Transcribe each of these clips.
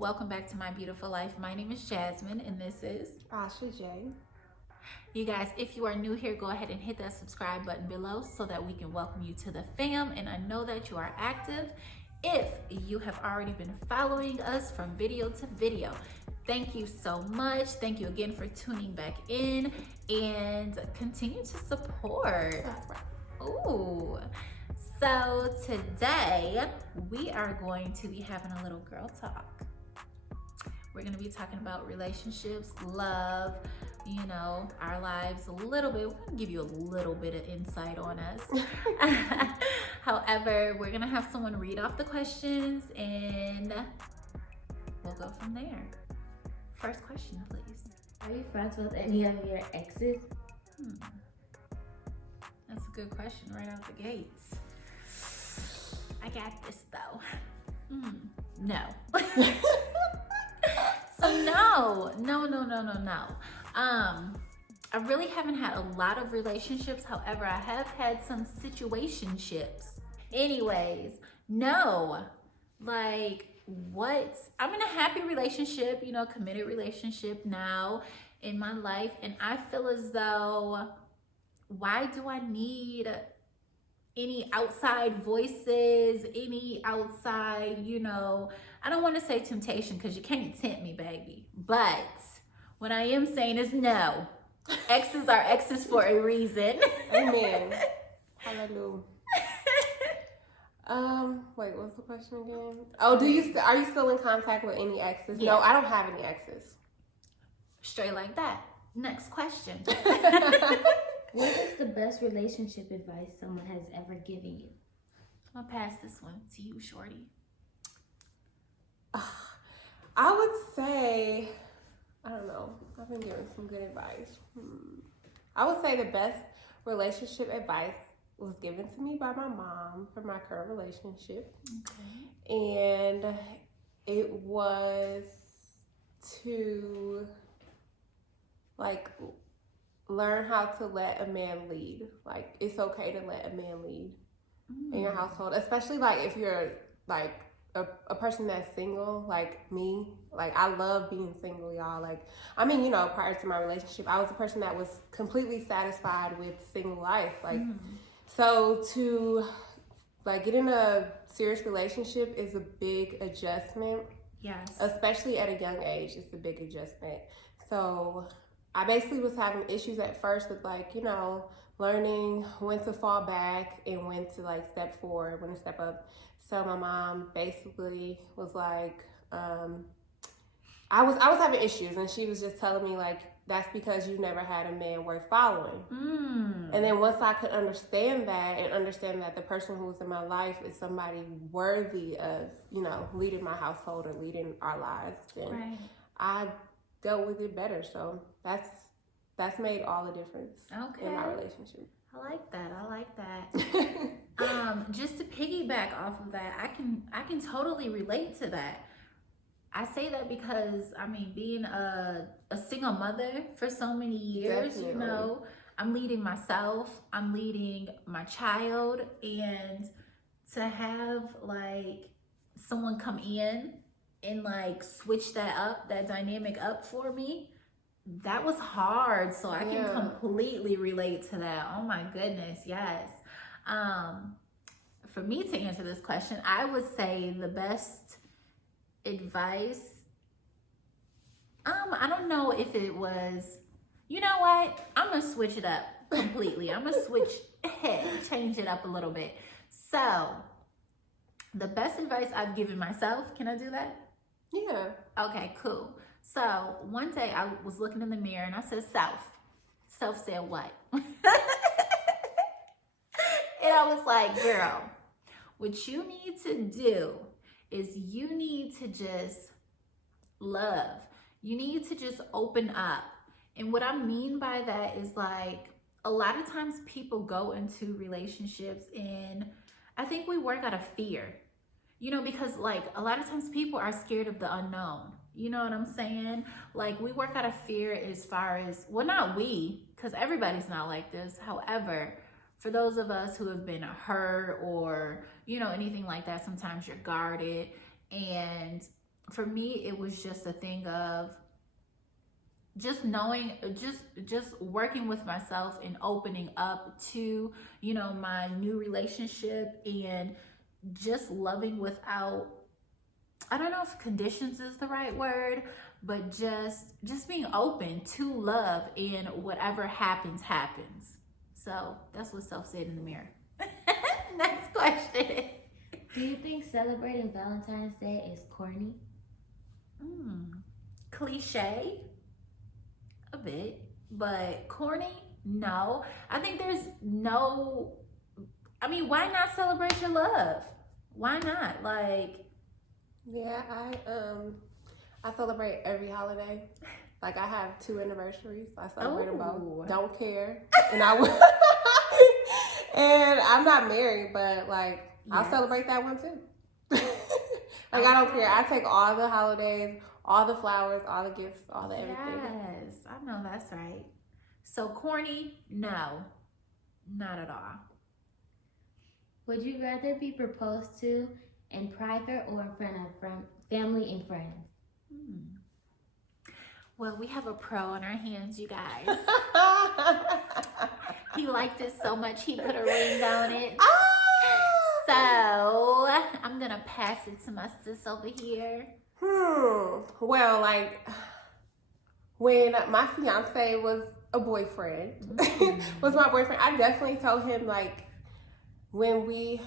welcome back to My Beautiful Life. My name is Jasmine and this is Asha J. You guys, if you are new here, go ahead and hit that subscribe button below so that we can welcome you to the fam. And I know that you are active. If you have already been following us from video to video, thank you so much. Thank you again for tuning back in and continue to support. That's right. Ooh. So today we are going to be having a little girl talk. We're going to be talking about relationships, love, you know, our lives a little bit. We're going to give you a little bit of insight on us. However, we're going to have someone read off the questions and we'll go from there. First question, please. Are you friends with any of your exes? That's a good question right out the gates. I got this though. No. So no. I really haven't had a lot of relationships. However, I have had some situationships. Anyways, no. Like what? I'm in a happy relationship, you know, committed relationship now in my life. And I feel as though, why do I need any outside voices, any outside, you know, I don't want to say temptation because you can't tempt me, baby. But what I am saying is no. Exes are exes for a reason. Amen. Hallelujah. Wait, what's the question again? Oh, are you still in contact with any exes? Yeah. No, I don't have any exes. Straight like that. Next question. What is the best relationship advice someone has ever given you? I'll pass this one to you, shorty. I would say, I don't know. I've been given some good advice. I would say the best relationship advice was given to me by my mom for my current relationship. Okay. And it was to, like, learn how to let a man lead. Like, it's okay to let a man lead in your household, especially like if you're like a person that's single, like me. Like, I love being single, y'all. Like, I mean, you know, prior to my relationship, I was a person that was completely satisfied with single life. Like, so to like get in a serious relationship is a big adjustment. Yes. Especially at a young age, it's a big adjustment. So I basically was having issues at first with, like, you know, learning when to fall back and when to like step forward, when to step up. So my mom basically was like, I was having issues, and she was just telling me, like, that's because you never had a man worth following. And then once I could understand that and understand that the person who was in my life is somebody worthy of, you know, leading my household or leading our lives, then I dealt with it better. So that's made all the difference in my relationship. I like that. Just to piggyback off of that, I can totally relate to that. I say that because, I mean, being a single mother for so many years, Definitely. You know, I'm leading myself, I'm leading my child, and to have like someone come in and like switch that dynamic up for me, that was hard. So I can completely relate to that. Oh my goodness, yes. For me to answer this question, I would say the best advice, I don't know if it was, you know what, I'm gonna switch it up completely. I'm gonna change it up a little bit. So the best advice I've given myself, can I do that? Yeah. Okay, cool. So one day I was looking in the mirror and I said, Self said what? And I was like, girl, what you need to do is you need to just love. You need to just open up. And what I mean by that is, like, a lot of times people go into relationships and I think we work out of fear, you know, because like a lot of times people are scared of the unknown. You know what I'm saying? Like, we work out of fear as far as, well, not we, because everybody's not like this. However, for those of us who have been hurt or, you know, anything like that, sometimes you're guarded. And for me, it was just a thing of just knowing, just working with myself and opening up to, you know, my new relationship, and just loving without, I don't know if conditions is the right word, but just being open to love, and whatever happens, happens. So that's what self said in the mirror. Next question. Do you think celebrating Valentine's Day is corny? Cliche, a bit, but corny, no. I think there's no, I mean, why not celebrate your love? Why not? Like, Yeah, I celebrate every holiday. Like, I have 2 anniversaries. I celebrate them both. Don't care. And I will. And I'm not married, but like, I'll celebrate that one too. Like, I don't care. I take all the holidays, all the flowers, all the gifts, all the everything. yes, I know that's right. So corny, no, not at all. Would you rather be proposed to in private or in front of family and friends? Well, we have a pro on our hands, you guys. He liked it so much, he put a ring on it. So I'm gonna pass it to my sis over here. Well, like, when my fiance was a boyfriend, was my boyfriend, I definitely told him, like, when we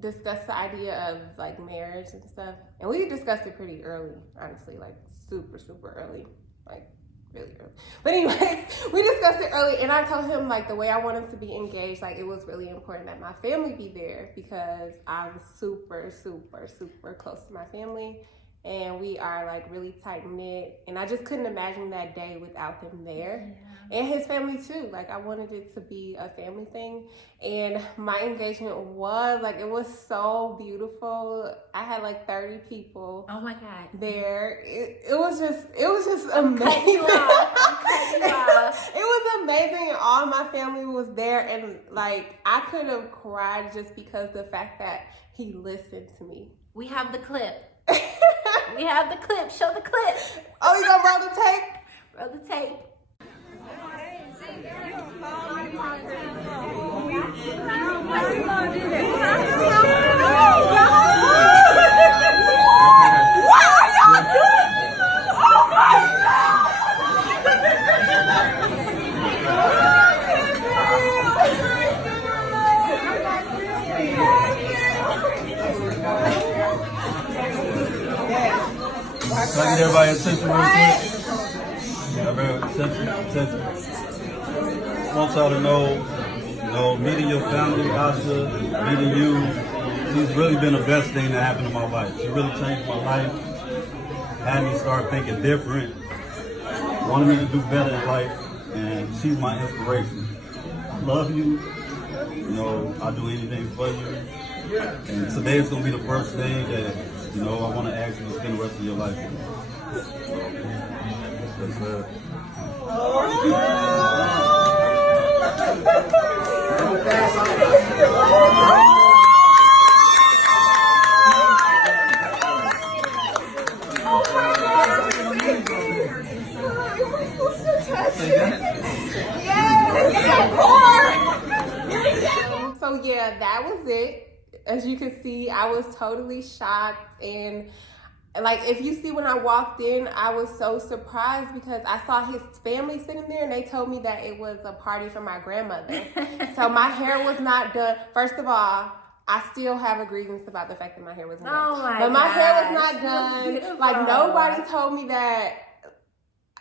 discussed the idea of like marriage and stuff, and we discussed it pretty early, honestly, like super early, like really early. But anyways, we discussed it early, and I told him, like, the way I wanted to be engaged, like, it was really important that my family be there, because I'm super close to my family, and we are like really tight knit, and I just couldn't imagine that day without them there. And his family too. Like, I wanted it to be a family thing. And my engagement was like, it was so beautiful. I had like 30 people. Oh my God. There. It was just amazing. I'm cutting you off. It was amazing, and all my family was there, and like, I could have cried just because the fact that he listened to me. We have the clip. We have the clip. Show the clip. Oh, you gonna roll the tape? Roll the tape. Can I get everybody's attention real quick? Everybody's attention. I want y'all to know, meeting your family, Asha, meeting you, she's really been the best thing that happened in my life. She really changed my life, had me start thinking different, wanted me to do better in life, and she's my inspiration. I love you. You know, I'll do anything for you. And today is going to be the first day that, you know, I want to ask you to spend the rest of your life with me. That's it. So yeah, that was it. As you can see, I was totally shocked, and like, if you see when I walked in, I was so surprised because I saw his family sitting there, and they told me that it was a party for my grandmother. So my hair was not done. First of all, I still have a grievance about the fact that my hair was not done. But my hair was not done. Like, nobody told me that.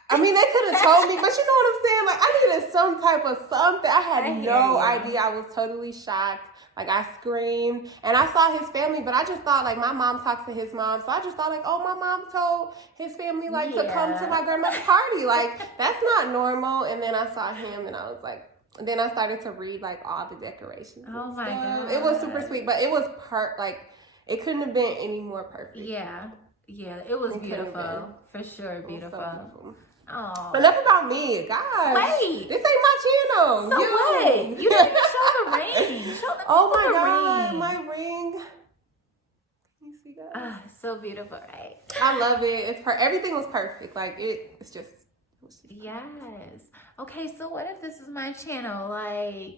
I mean, they could have told me, but you know what I'm saying? Like, I needed some type of something. I had no idea. I was totally shocked. Like, I screamed, and I saw his family, but I just thought, like, my mom talks to his mom, so I just thought, like, oh, my mom told his family, like, to come to my grandma's party. Like, that's not normal. And then I saw him, and I was like, then I started to read, like, all the decorations. Oh my God. It was super sweet, but it was like, it couldn't have been any more perfect. Yeah, it was beautiful. For sure, beautiful. So beautiful. Oh. Enough about me, guys. Wait. This ain't my channel. So what? You didn't show the ring. Show the Oh my people the God, ring. my ring. Can you see guys. So beautiful, right? I love it. It's everything was perfect. Like it's just. Yes. Okay, so what if this is my channel? Like,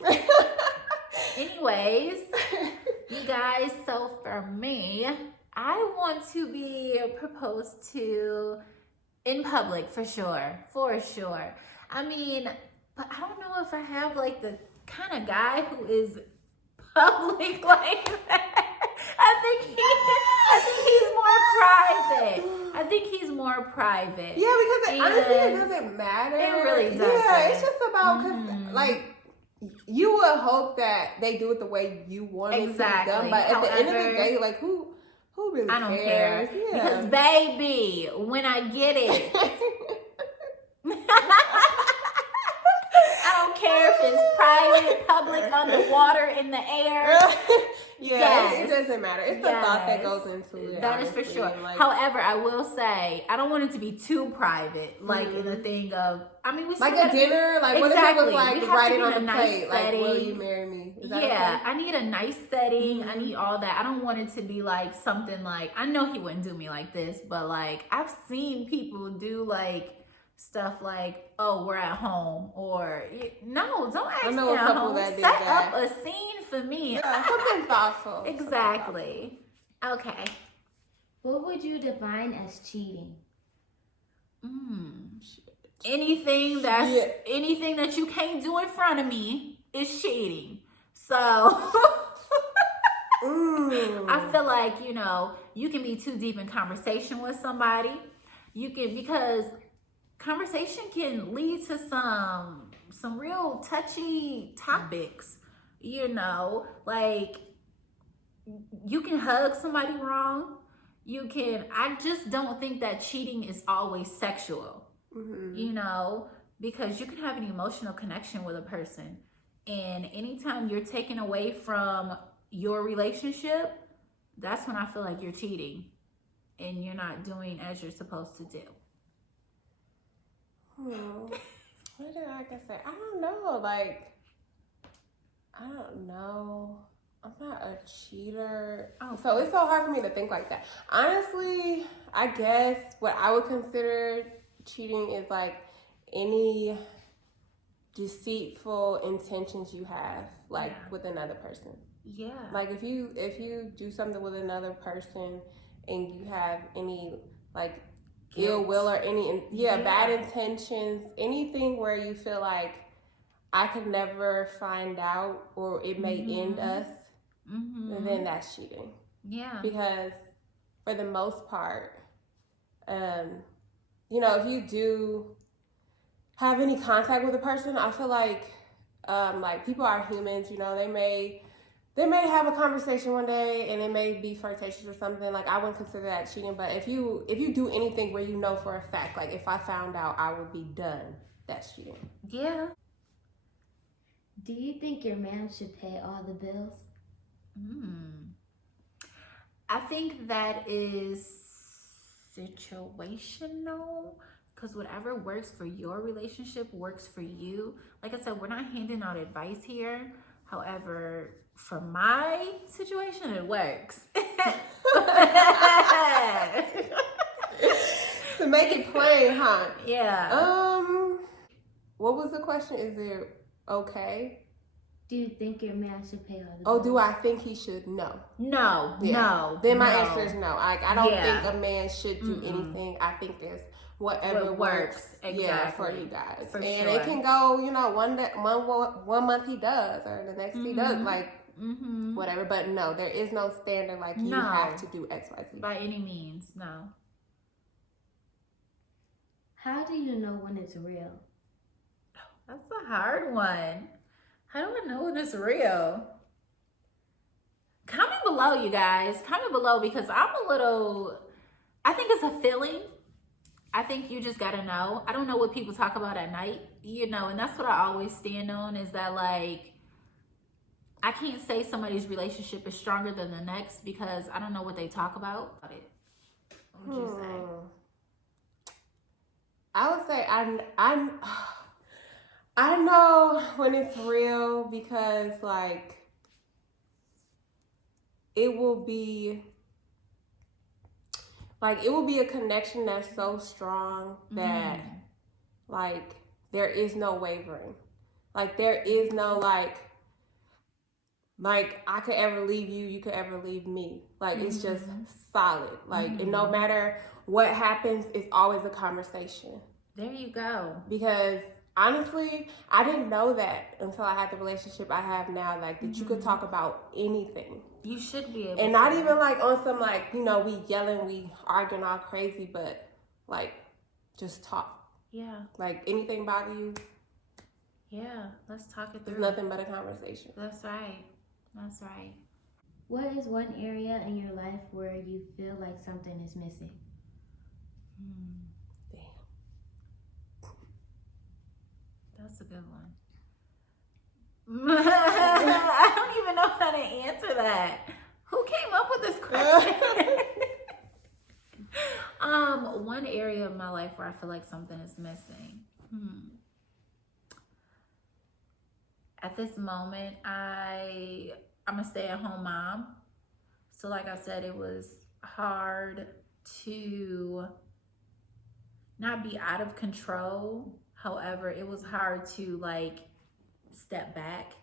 anyways, you guys, so for me, I want to be proposed to in public for sure. For sure. I mean, but I don't know if I have like the kind of guy who is public like that. I think he's more private. I think he's more private. Yeah, because honestly, it And doesn't matter. it really doesn't. Yeah, it's just about because like you would hope that they do it the way you want it to be done, but at the end of the day, like who really I don't cares? care. Yeah. Because baby, when I get it, I don't care if it's private, public, underwater, in the air. It doesn't matter. It's the thought that goes into it. That is for sure. Like, however, I will say I don't want it to be too private, like in the thing of. I mean, we like a dinner. Like what if it was like writing on the nice plate? setting. Like, will you marry me? Is that okay? I need a nice setting. I need all that. I don't want it to be like something like I know he wouldn't do me like this, but like I've seen people do like stuff like, oh, we're at home, or no, don't ask me at home. Set up a scene for me. Yeah, something thoughtful. Exactly. Okay. What would you define as cheating? Anything that you can't do in front of me is cheating. So I feel like, you can be too deep in conversation with somebody. Because conversation can lead to some real touchy topics, like you can hug somebody wrong. I just don't think that cheating is always sexual, because you can have an emotional connection with a person. And anytime you're taken away from your relationship, that's when I feel like you're cheating and you're not doing as you're supposed to do. What did I say? I don't know. Like, I don't know. I'm not a cheater. So it's so hard for me to think like that. Honestly, I guess what I would consider cheating is like any deceitful intentions you have, like with another person. Yeah. Like if you do something with another person and you have any like ill will or any bad intentions, anything where you feel like I could never find out or it may end us, then that's cheating. Yeah. Because for the most part, if you do have any contact with a person, I feel like people are humans, they may have a conversation one day and it may be flirtatious or something. Like I wouldn't consider that cheating, but if you do anything where you know for a fact, like if I found out I would be done, that's cheating. Yeah. Do you think your man should pay all the bills? I think that is situational, because whatever works for your relationship works for you. Like I said, we're not handing out advice here. However, for my situation, it works. To make it plain, huh? Yeah. What was the question? Is it okay? Do you think your man should pay all the bills? Oh, do I think he should? No. No. Then my answer is no. I don't think a man should do Mm-mm. anything. I think it's whatever What works. Exactly. for you guys. For and sure. it can go, one month he does, or the next he does, like whatever. But no, there is no standard like you have to do X, Y, Z. By any means, no. How do you know when it's real? That's a hard one. How do I know when it's real? Comment below, you guys. Comment below, because I think it's a feeling. I think you just gotta know. I don't know what people talk about at night, and that's what I always stand on, is that like, I can't say somebody's relationship is stronger than the next because I don't know what they talk about. What would you say? I would say I know when it's real because like it will be like, it will be a connection that's so strong that, like, there is no wavering. Like, there is no, like, I could ever leave you, you could ever leave me. Like, it's just solid. Like, and no matter what happens, it's always a conversation. There you go. Because honestly, I didn't know that until I had the relationship I have now, like, that you could talk about anything. You should be able And to. not even, like, on some, like, you know, we yelling, we arguing all crazy, but, like, just talk. Yeah. Like, anything bother you? Yeah. Let's talk it through. It's nothing but a conversation. That's right. That's right. What is one area in your life where you feel like something is missing? Damn. That's a good one. I don't even know how to answer that. Who came up with this question? One area of my life where I feel like something is missing. At this moment, I'm a stay-at-home mom. So like I said, it was hard to not be out of control. However, it was hard to like step back,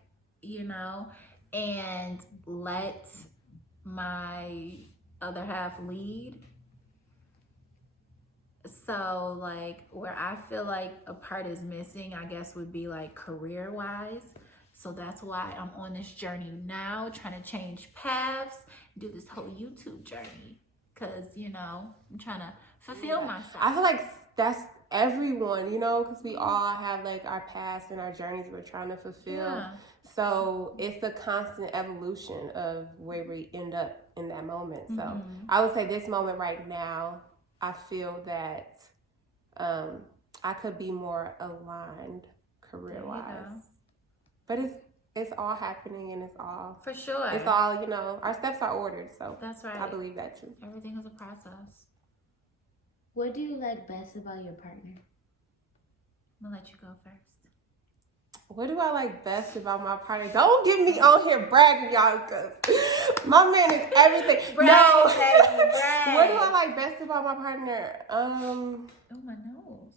you know, and let my other half lead. So like where I feel like a part is missing, I guess would be like career-wise. So that's why I'm on this journey now, trying to change paths, do this whole YouTube journey. Cause, you know, I'm trying to fulfill myself. I feel like that's everyone, you know, because we all have like our past and our journeys we're trying to fulfill. Yeah. So it's the constant evolution of where we end up in that moment. So I would say this moment right now, I feel that I could be more aligned career-wise. But it's all happening, and it's all For sure. It's all, you know, our steps are ordered. So That's right. I believe that too. Everything is a process. What do you like best about your partner? I'm gonna let you go first. What do I like best about my partner? Don't get me on here bragging, y'all, because my man is everything. Brag, baby, brag. What do I like best about my partner? Oh, my nose.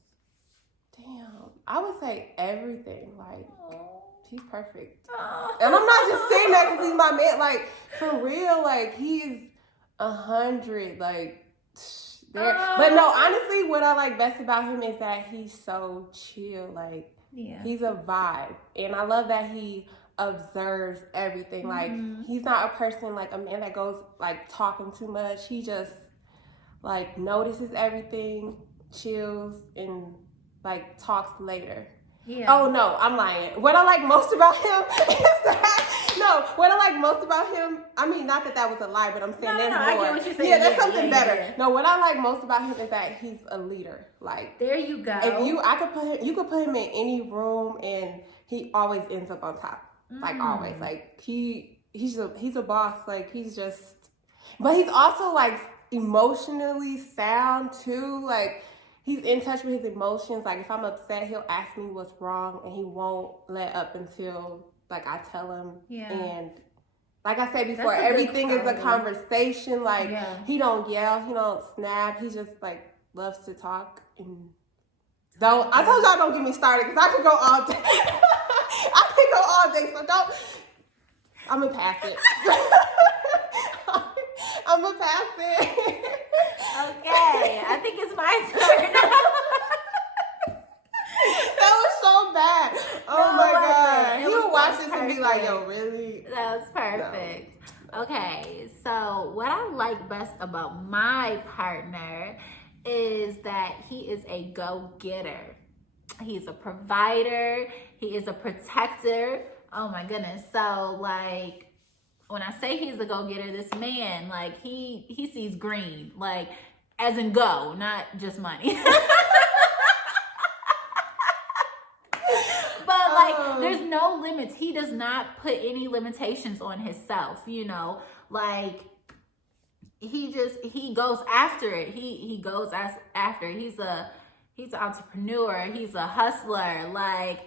Damn. I would say everything. Like, he's perfect. Oh. And I'm not just saying that because he's my man. Like, for real, like, he's 100. Like, there. But no, honestly, what I like best about him is that he's so chill. Like, he's a vibe. And I love that he observes everything. Like, he's not a person, like, a man that goes, like, talking too much. He just, like, notices everything, chills, and, like, talks later. Yeah. Oh, no, I'm lying. What I like most about him is that, what I like most about him, I mean, not that was a lie, but I'm saying there's more. I get what you're saying. Yeah, there's something better. Yeah. No, what I like most about him is that he's a leader. Like, there you go. If you could put him in any room and he always ends up on top. Like, always. Like, he's a boss. Like, he's just, but he's also, like, emotionally sound too. Like, he's in touch with his emotions. Like, if I'm upset, he'll ask me what's wrong, and he won't let up until, like, I tell him. Yeah. And like I said before, That's a good everything is a quality. conversation. Like, Yeah. he don't yell, he don't snap. He just, like, loves to talk. And I told y'all don't get me started because I could go all day. I could go all day, so don't. I'm going to pass it. I'm going to pass it. Okay, I think it's my turn. That was so bad. Oh No, my it wasn't. God. It He was would watch so this and be like, yo, perfect. really? That was perfect. Okay, so what I like best about my partner is that he is a go-getter. He's a provider. He is a protector. Oh my goodness. So like, when I say he's a go-getter, this man, like he sees green, like as in go, not just money. But like, there's no limits. He does not put any limitations on himself, you know, like he goes after it. He goes after it. He's an entrepreneur. He's a hustler. Like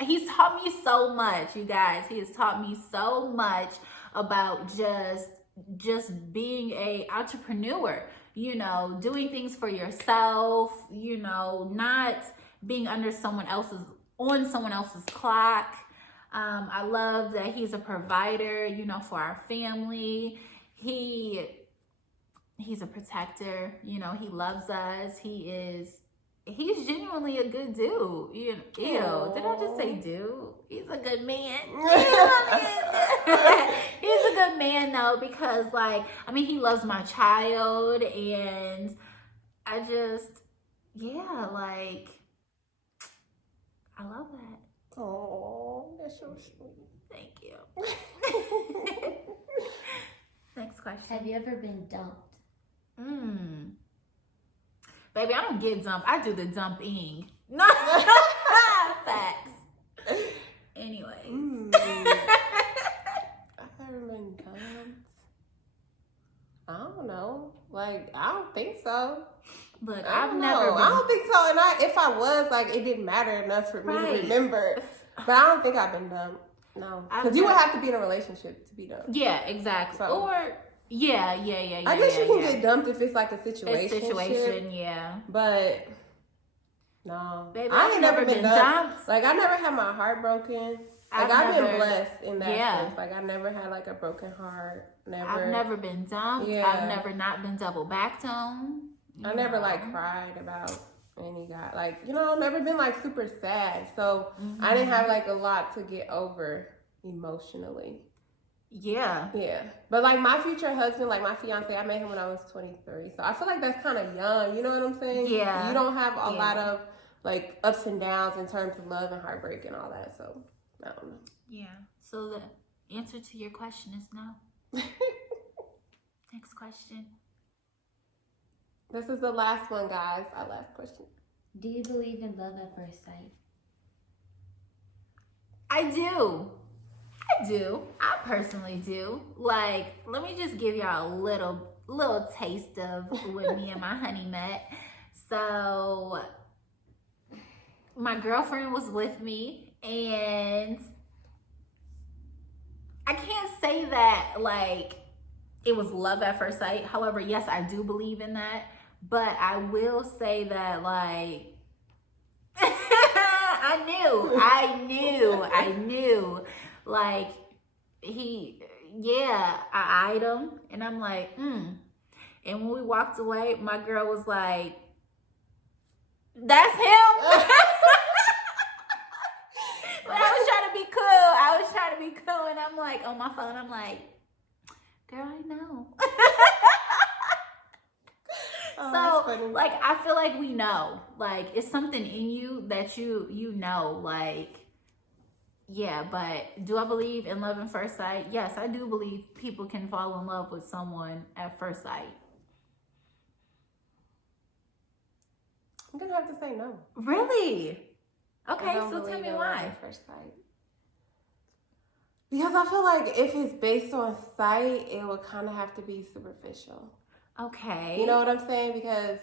he's taught me so much, you guys. He has taught me so much about just just being a entrepreneur, you know, doing things for yourself, you know, not being on someone else's clock. I love that he's a provider, you know, for our family. He's a protector, you know, he loves us. He's genuinely a good dude. Ew, did I just say dude? He's a good man. He's a good man though, because like, I mean, he loves my child, and I just, yeah, like, I love that. Oh, that's so sweet. Thank you. Next question. Have you ever been dumped? Baby, I don't get dumped. I do the dumping. No. Facts. Anyways. I haven't been dumped. I don't know. Like, I don't think so. Look, I don't think so. And if I was, like, it didn't matter enough for me to remember. But I don't think I've been dumped. No. Because you would have to be in a relationship to be dumped. Yeah, exactly. So, or, yeah. I guess you can get dumped if it's like a situation. Yeah. But, no. Baby, I ain't never been dumped. dumped. Like, I never had my heart broken. Like, I've been blessed in that sense. Like, I never had, like, a broken heart. I've never been dumped. Yeah. I've never not been double backed on. I never, like, cried about any guy. Like, you know, I've never been, like, super sad. So, I didn't have, like, a lot to get over emotionally. Yeah. Yeah. But, like, my future husband, like, my fiance, I met him when I was 23. So, I feel like that's kind of young. You know what I'm saying? Yeah. You don't have a lot of, like, ups and downs in terms of love and heartbreak and all that. So, I don't know. Yeah. So, the answer to your question is no. Next question. This is the last one, guys. Our last question. Do you believe in love at first sight? I do. I personally do. Like, let me just give y'all a little taste of when me and my honey met. So, my girlfriend was with me, and I can't say that, like, it was love at first sight. However, yes, I do believe in that. But I will say that, like, I knew. Like, I eyed him, and I'm like, And when we walked away, my girl was like, that's him. But I was trying to be cool. And I'm like, on my phone, I'm like, girl, I know. So, like, I feel like we know. Like, it's something in you that you know. Like, yeah, but do I believe in love at first sight? Yes, I do believe people can fall in love with someone at first sight. I'm going to have to say no. Really? Okay, so tell me why. At first sight. Because I feel like if it's based on sight, it would kind of have to be superficial. Okay. You know what I'm saying? Because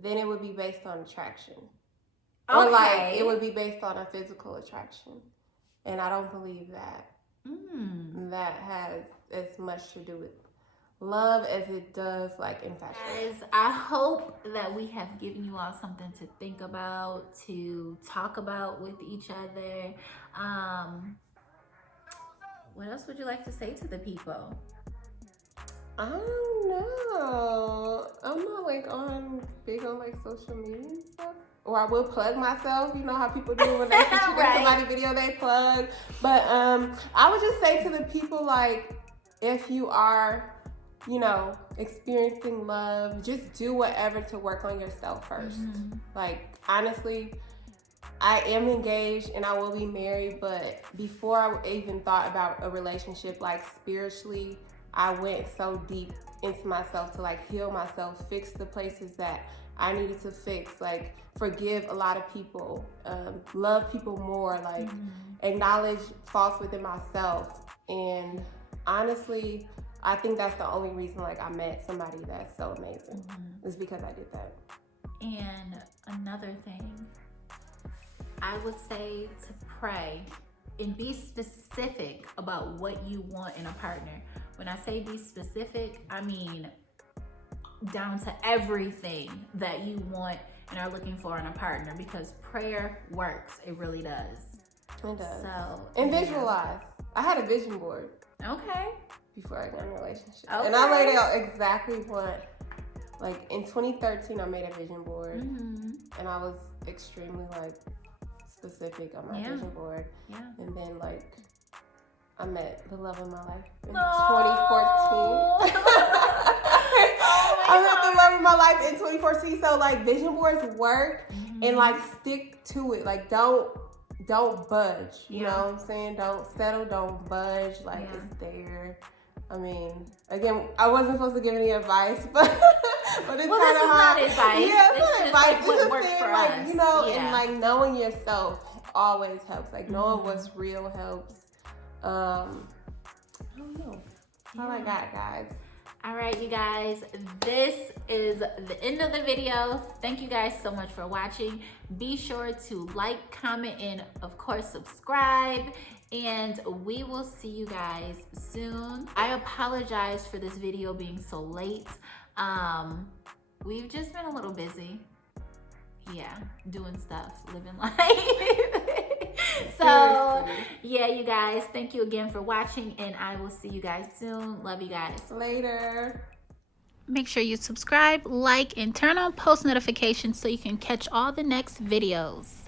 then it would be based on attraction. Okay. Or like it would be based on a physical attraction. And I don't believe that. That has as much to do with love as it does like infatuation. Guys, I hope that we have given you all something to think about, to talk about with each other. What else would you like to say to the people? I don't know. I'm not like big on like social media and stuff. Or I will plug myself. You know how people do when they see somebody video, they plug. But I would just say to the people, like, if you are, you know, experiencing love, just do whatever to work on yourself first. Like, honestly, I am engaged and I will be married, but before I even thought about a relationship, like spiritually, I went so deep into myself to like heal myself, fix the places that I needed to fix, like forgive a lot of people, love people more, like acknowledge faults within myself. And honestly, I think that's the only reason like I met somebody that's so amazing is because I did that. And another thing, I would say to pray and be specific about what you want in a partner. When I say be specific, I mean down to everything that you want and are looking for in a partner, because prayer works. It really does. It does. So, And yeah. visualize. I had a vision board Okay. before I got in a relationship. Okay. And I laid out exactly what, like in 2013, I made a vision board. Mm-hmm. And I was extremely like specific on my Yeah. vision board. Yeah. And then like I met the love of my life in Oh. 2014. I met the love of my life in 2014. So like vision boards work, Mm-hmm. and like stick to it. Like don't budge. You Yeah. know what I'm saying? Don't settle, don't budge. Like Yeah. it's there. I mean, again, I wasn't supposed to give any advice, but it's Well, kind this of is hard. not advice. Yeah, This it's is not advice. like It's what just worked saying, for like, us. you know, Yeah. and like knowing yourself always helps. Like knowing Mhm. what's real helps. I don't know. That's all I got, guys. All right, you guys, this is the end of the video. Thank you guys so much for watching. Be sure to like, comment, and of course subscribe. And we will see you guys soon. I apologize for this video being so late. We've just been a little busy. Yeah, doing stuff, living life. So, Seriously. yeah, you guys, thank you again for watching, and I will see you guys soon. Love you guys. Later. Make sure you subscribe, like, and turn on post notifications so you can catch all the next videos.